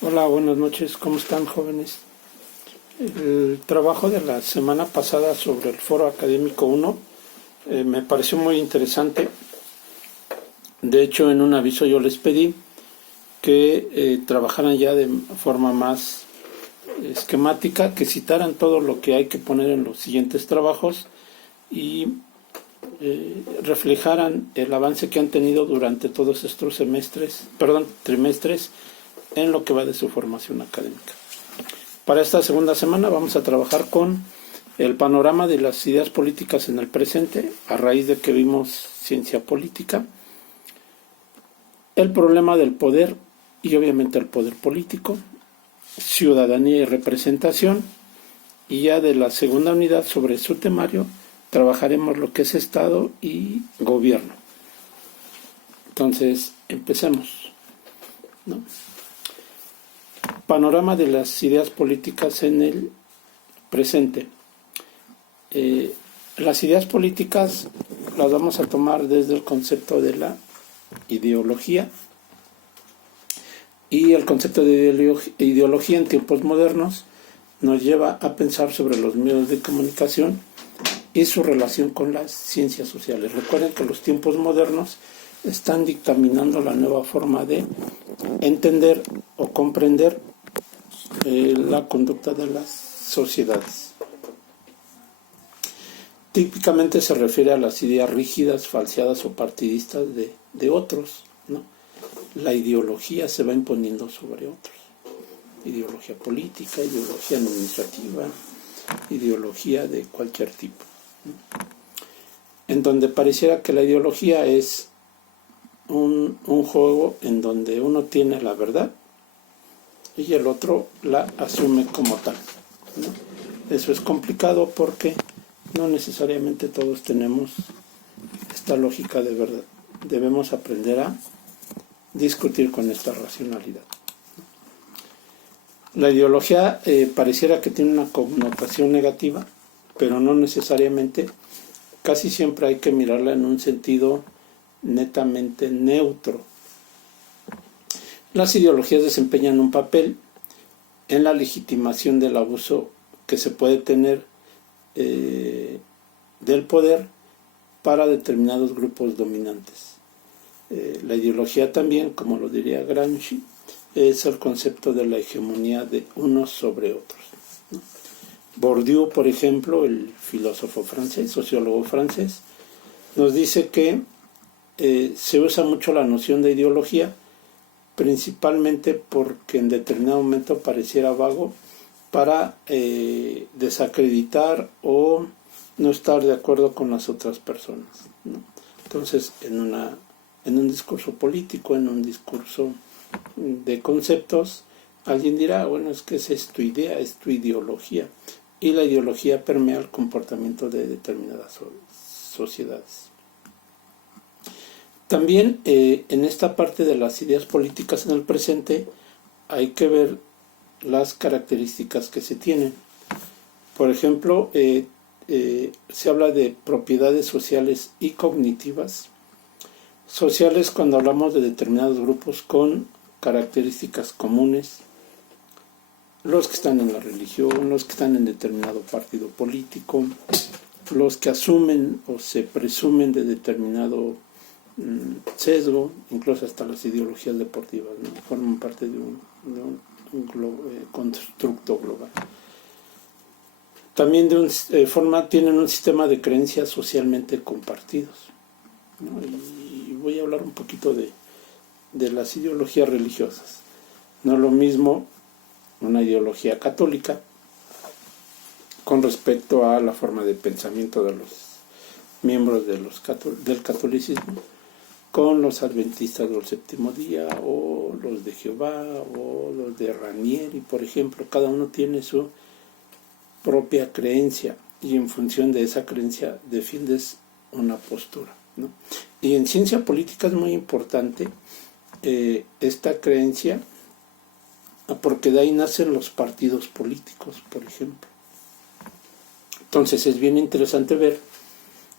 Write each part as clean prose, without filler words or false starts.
Hola, buenas noches, ¿cómo están, jóvenes? El trabajo de la semana pasada sobre el Foro Académico 1 me pareció muy interesante. De hecho, en un aviso yo les pedí que trabajaran ya de forma más esquemática, que citaran todo lo que hay que poner en los siguientes trabajos y reflejaran el avance que han tenido durante todos estos trimestres en lo que va de su formación académica. Para esta segunda semana vamos a trabajar con el panorama de las ideas políticas en el presente, a raíz de que vimos ciencia política, el problema del poder y obviamente el poder político, ciudadanía y representación, y ya de la segunda unidad sobre su temario trabajaremos lo que es Estado y gobierno. Entonces, empecemos, ¿no? Panorama de las ideas políticas en el presente. Las ideas políticas las vamos a tomar desde el concepto de la ideología, y el concepto de ideología en tiempos modernos nos lleva a pensar sobre los medios de comunicación y su relación con las ciencias sociales. Recuerden que los tiempos modernos están dictaminando la nueva forma de entender o comprender la conducta de las sociedades. Típicamente se refiere a las ideas rígidas, falseadas o partidistas de otros, ¿no? La ideología se va imponiendo sobre otros. Ideología política, ideología administrativa, ideología de cualquier tipo, ¿no? En donde pareciera que la ideología es un juego en donde uno tiene la verdad y el otro la asume como tal, ¿no? Eso es complicado porque no necesariamente todos tenemos esta lógica de verdad. Debemos aprender a discutir con esta racionalidad. La ideología pareciera que tiene una connotación negativa, pero no necesariamente. Casi siempre hay que mirarla en un sentido netamente neutro. Las ideologías desempeñan un papel en la legitimación del abuso que se puede tener del poder para determinados grupos dominantes. La ideología también, como lo diría Gramsci, es el concepto de la hegemonía de unos sobre otros, ¿no? Bourdieu, por ejemplo, el filósofo francés, sociólogo francés, nos dice que se usa mucho la noción de ideología, principalmente porque en determinado momento pareciera vago para desacreditar o no estar de acuerdo con las otras personas, ¿no? Entonces, en un discurso político, en un discurso de conceptos, alguien dirá, bueno, es que esa es tu idea, es tu ideología, y la ideología permea el comportamiento de determinadas sociedades. También en esta parte de las ideas políticas en el presente hay que ver las características que se tienen. Por ejemplo, se habla de propiedades sociales y cognitivas. Sociales cuando hablamos de determinados grupos con características comunes, los que están en la religión, los que están en determinado partido político, los que asumen o se presumen de determinado sesgo, incluso hasta las ideologías deportivas, ¿no? Forman parte de un constructo global. También tienen un sistema de creencias socialmente compartidos, ¿no? Y voy a hablar un poquito de las ideologías religiosas. No es lo mismo una ideología católica con respecto a la forma de pensamiento de los miembros del catolicismo con los adventistas del séptimo día o los de Jehová o los de Ranieri, por ejemplo. Cada uno tiene su propia creencia y en función de esa creencia defiendes una postura, ¿no? Y en ciencia política es muy importante esta creencia, porque de ahí nacen los partidos políticos, por ejemplo. Entonces es bien interesante ver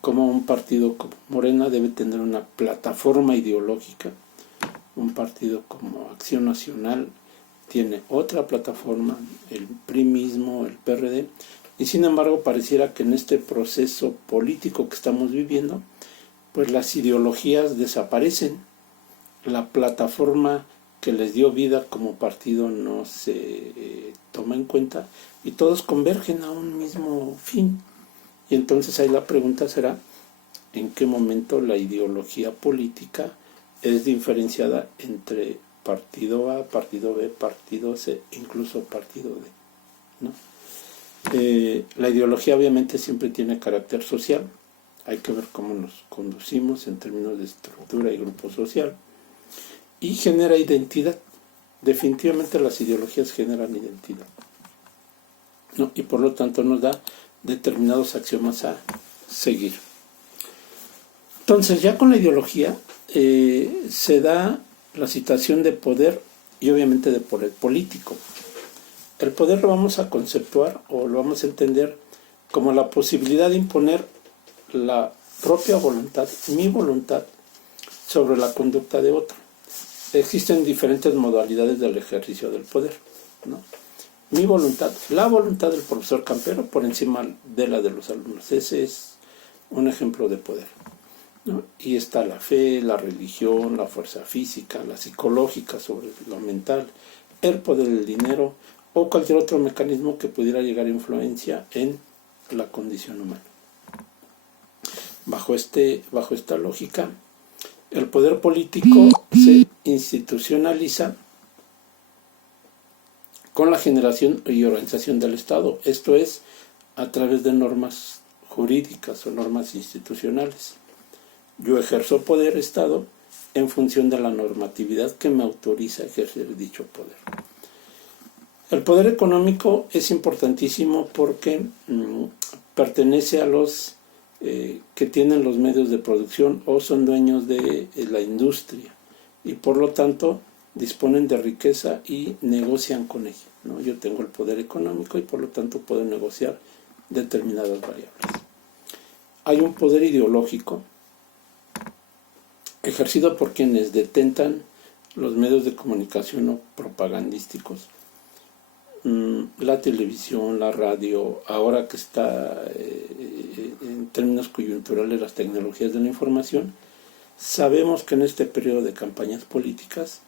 cómo un partido como Morena debe tener una plataforma ideológica, un partido como Acción Nacional tiene otra plataforma, el PRI mismo, el PRD, y sin embargo pareciera que en este proceso político que estamos viviendo, pues las ideologías desaparecen, la plataforma que les dio vida como partido no se toma en cuenta y todos convergen a un mismo fin. Y entonces ahí la pregunta será, ¿en qué momento la ideología política es diferenciada entre partido A, partido B, partido C, incluso partido D, ¿no? La ideología obviamente siempre tiene carácter social, hay que ver cómo nos conducimos en términos de estructura y grupo social, y genera identidad. Definitivamente las ideologías generan identidad, ¿no? Y por lo tanto nos da determinados axiomas a seguir. Entonces ya con la ideología se da la situación de poder y obviamente de poder político. El poder lo vamos a conceptuar o lo vamos a entender como la posibilidad de imponer la propia voluntad, mi voluntad, sobre la conducta de otro. Existen diferentes modalidades del ejercicio del poder, ¿no? Mi voluntad, la voluntad del profesor Campero por encima de la de los alumnos. Ese es un ejemplo de poder, ¿no? Y está la fe, la religión, la fuerza física, la psicológica sobre lo mental, el poder del dinero o cualquier otro mecanismo que pudiera llegar a influencia en la condición humana. Bajo esta lógica, el poder político se institucionaliza con la generación y organización del Estado, esto es, a través de normas jurídicas o normas institucionales. Yo ejerzo poder Estado en función de la normatividad que me autoriza a ejercer dicho poder. El poder económico es importantísimo porque pertenece a los que tienen los medios de producción o son dueños de la industria y por lo tanto disponen de riqueza y negocian con ella, ¿no? Yo tengo el poder económico y por lo tanto puedo negociar determinadas variables. Hay un poder ideológico ejercido por quienes detentan los medios de comunicación o propagandísticos, la televisión, la radio, ahora que está en términos coyunturales las tecnologías de la información. Sabemos que en este periodo de campañas políticas,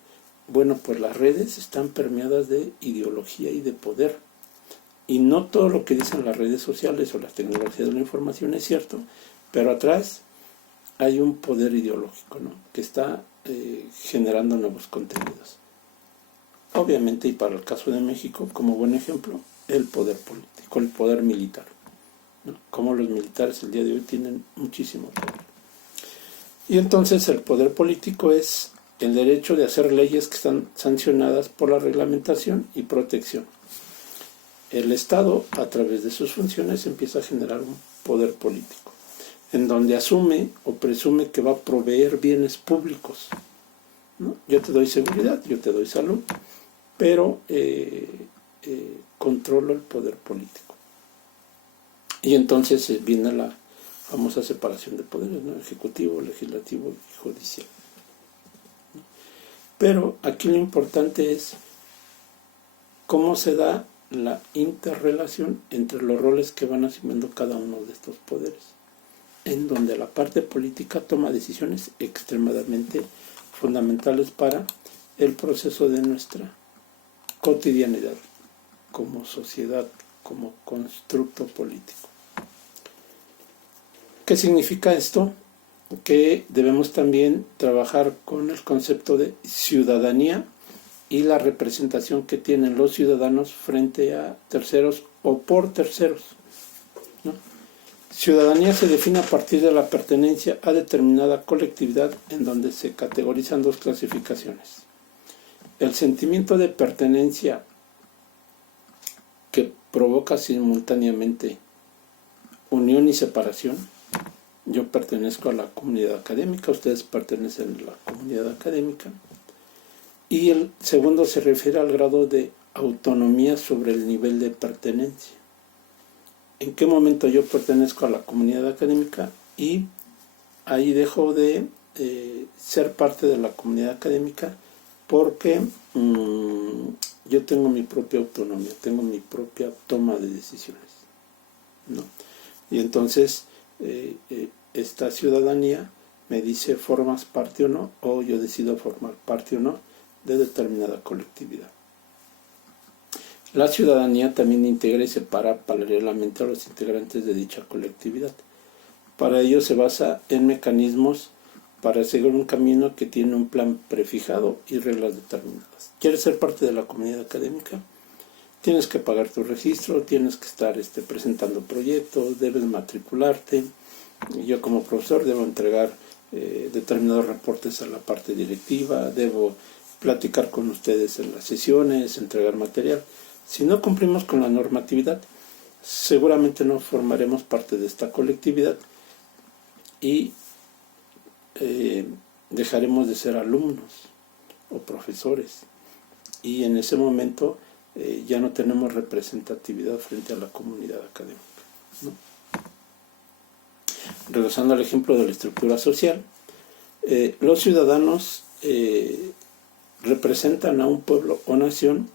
bueno, pues las redes están permeadas de ideología y de poder. Y no todo lo que dicen las redes sociales o las tecnologías de la información es cierto, pero atrás hay un poder ideológico, ¿no?, que está generando nuevos contenidos. Obviamente, y para el caso de México, como buen ejemplo, el poder político, el poder militar, ¿no? Como los militares el día de hoy tienen muchísimo poder. Y entonces el poder político es el derecho de hacer leyes que están sancionadas por la reglamentación y protección. El Estado, a través de sus funciones, empieza a generar un poder político, en donde asume o presume que va a proveer bienes públicos, ¿no? Yo te doy seguridad, yo te doy salud, pero controlo el poder político. Y entonces viene la famosa separación de poderes, ¿no?, ejecutivo, legislativo y judicial. Pero aquí lo importante es cómo se da la interrelación entre los roles que van asumiendo cada uno de estos poderes, en donde la parte política toma decisiones extremadamente fundamentales para el proceso de nuestra cotidianidad como sociedad, como constructo político. ¿Qué significa esto? Que debemos también trabajar con el concepto de ciudadanía y la representación que tienen los ciudadanos frente a terceros o por terceros, ¿no? Ciudadanía se define a partir de la pertenencia a determinada colectividad, en donde se categorizan dos clasificaciones. El sentimiento de pertenencia, que provoca simultáneamente unión y separación. Yo pertenezco a la comunidad académica, ustedes pertenecen a la comunidad académica. Y el segundo se refiere al grado de autonomía sobre el nivel de pertenencia. ¿En qué momento yo pertenezco a la comunidad académica y ahí dejo de ser parte de la comunidad académica porque yo tengo mi propia autonomía, tengo mi propia toma de decisiones, ¿no? Y entonces esta ciudadanía me dice formas parte o no, o yo decido formar parte o no de determinada colectividad. La ciudadanía también integra y separa paralelamente a los integrantes de dicha colectividad. Para ello se basa en mecanismos para seguir un camino que tiene un plan prefijado y reglas determinadas. ¿Quieres ser parte de la comunidad académica? Tienes que pagar tu registro, tienes que estar presentando proyectos, debes matricularte. Yo como profesor debo entregar determinados reportes a la parte directiva, debo platicar con ustedes en las sesiones, entregar material. Si no cumplimos con la normatividad, seguramente no formaremos parte de esta colectividad y dejaremos de ser alumnos o profesores. Y en ese momento ya no tenemos representatividad frente a la comunidad académica, ¿no? Regresando al ejemplo de la estructura social, los ciudadanos representan a un pueblo o nación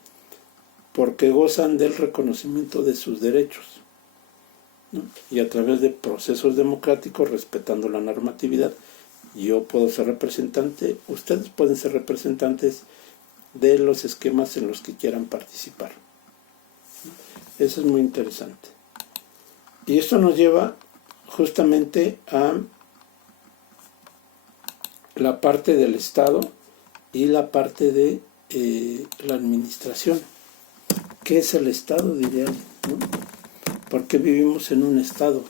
porque gozan del reconocimiento de sus derechos, ¿no? Y a través de procesos democráticos, respetando la normatividad, yo puedo ser representante, ustedes pueden ser representantes de los esquemas en los que quieran participar. Eso es muy interesante. Y esto nos lleva justamente a la parte del Estado y la parte de la administración. ¿Qué es el Estado, diría alguien, ¿no? ¿Por qué vivimos en un Estado?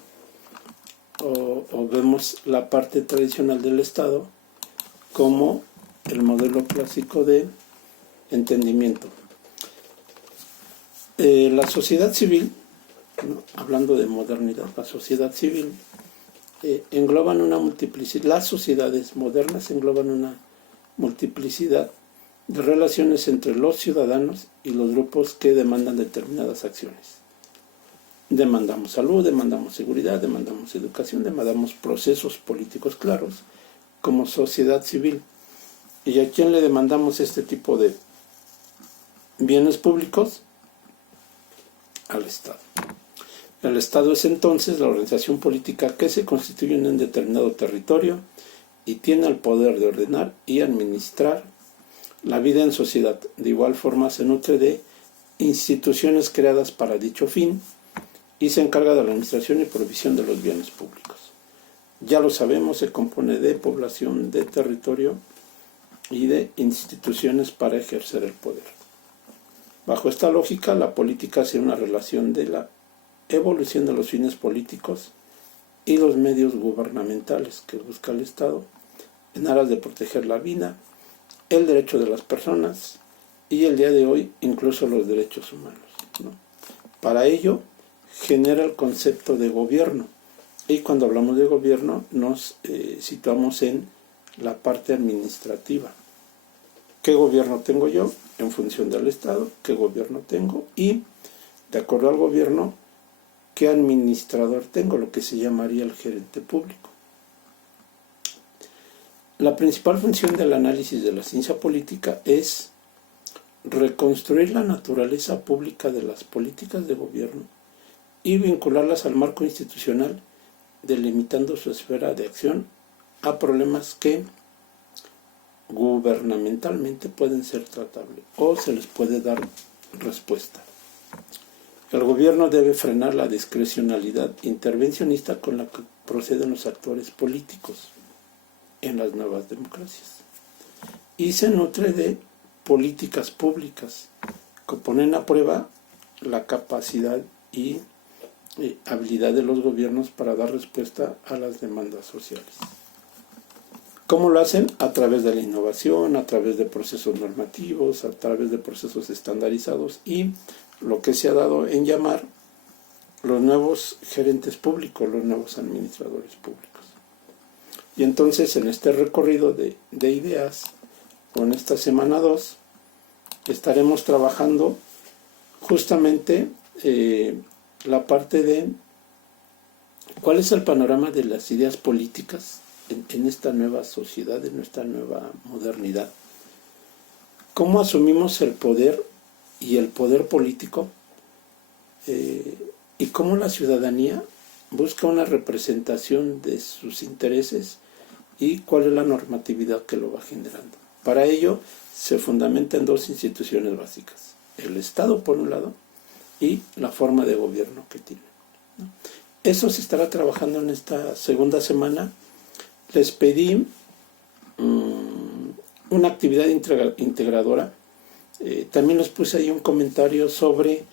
O vemos la parte tradicional del Estado como el modelo clásico de entendimiento. La sociedad civil, ¿no? Hablando de modernidad, la sociedad civil engloban una multiplicidad, las sociedades modernas engloban una multiplicidad de relaciones entre los ciudadanos y los grupos que demandan determinadas acciones. Demandamos salud, demandamos seguridad, demandamos educación, demandamos procesos políticos claros como sociedad civil. ¿Y a quién le demandamos este tipo de bienes públicos? Al Estado. El Estado es entonces la organización política que se constituye en un determinado territorio y tiene el poder de ordenar y administrar la vida en sociedad. De igual forma se nutre de instituciones creadas para dicho fin y se encarga de la administración y provisión de los bienes públicos. Ya lo sabemos, se compone de población, de territorio y de instituciones para ejercer el poder. Bajo esta lógica, la política hace una relación de la evolución de los fines políticos y los medios gubernamentales que busca el Estado en aras de proteger la vida, el derecho de las personas y el día de hoy incluso los derechos humanos, ¿no? Para ello genera el concepto de gobierno, y cuando hablamos de gobierno nos situamos en la parte administrativa. ¿Qué gobierno tengo yo? En función del Estado, ¿qué gobierno tengo? Y de acuerdo al gobierno, ¿qué administrador tengo? Lo que se llamaría el gerente público. La principal función del análisis de la ciencia política es reconstruir la naturaleza pública de las políticas de gobierno y vincularlas al marco institucional, delimitando su esfera de acción a problemas que gubernamentalmente pueden ser tratables o se les puede dar respuesta. El gobierno debe frenar la discrecionalidad intervencionista con la que proceden los actores políticos en las nuevas democracias y se nutre de políticas públicas que ponen a prueba la capacidad y habilidad de los gobiernos para dar respuesta a las demandas sociales. ¿Cómo lo hacen? A través de la innovación, a través de procesos normativos, a través de procesos estandarizados y lo que se ha dado en llamar los nuevos gerentes públicos, los nuevos administradores públicos. Y entonces en este recorrido de ideas, o en esta semana 2, estaremos trabajando justamente la parte de cuál es el panorama de las ideas políticas en esta nueva sociedad, en nuestra nueva modernidad. ¿Cómo asumimos el poder y el poder político, y cómo la ciudadanía busca una representación de sus intereses y cuál es la normatividad que lo va generando. Para ello se fundamenta en dos instituciones básicas: el Estado por un lado y la forma de gobierno que tiene, ¿no? Eso se estará trabajando en esta segunda semana. Les pedí una actividad integradora. También les puse ahí un comentario sobre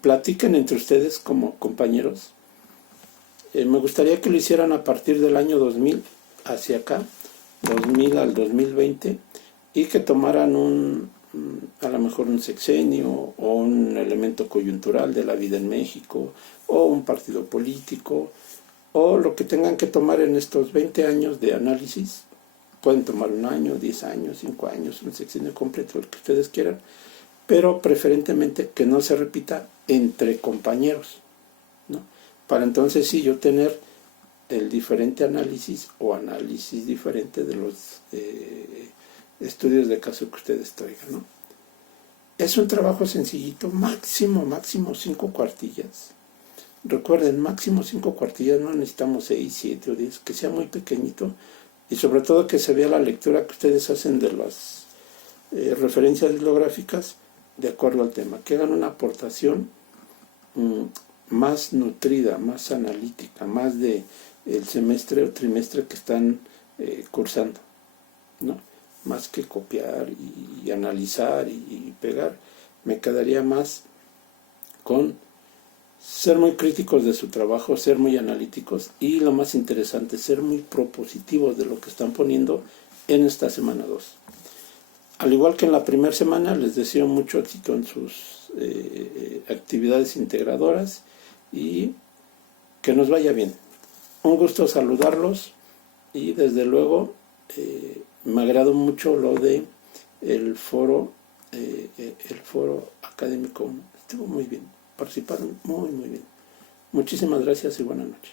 platiquen entre ustedes como compañeros. Me gustaría que lo hicieran a partir del año 2000 hacia acá, 2000 al 2020, y que tomaran a lo mejor un sexenio o un elemento coyuntural de la vida en México o un partido político o lo que tengan que tomar en estos 20 años de análisis. Pueden tomar 1 año, 10 años, 5 años, un sexenio completo, el que ustedes quieran, pero preferentemente que no se repita entre compañeros, ¿no? Para entonces sí yo tener el diferente análisis o análisis diferente de los estudios de caso que ustedes traigan, ¿no? Es un trabajo sencillito, máximo 5 cuartillas. Recuerden, máximo 5 cuartillas, no necesitamos 6, 7 o 10, que sea muy pequeñito, y sobre todo que se vea la lectura que ustedes hacen de las referencias bibliográficas de acuerdo al tema, que hagan una aportación más nutrida, más analítica, más de el semestre o trimestre que están cursando, ¿no? Más que copiar y analizar y pegar. Me quedaría más con ser muy críticos de su trabajo, ser muy analíticos y, lo más interesante, ser muy propositivos de lo que están poniendo en esta semana 2. Al igual que en la primera semana, les deseo mucho éxito en sus actividades integradoras y que nos vaya bien. Un gusto saludarlos y desde luego me agradó mucho lo de el foro académico. Estuvo muy bien, participaron muy bien. Muchísimas gracias y buenas noches.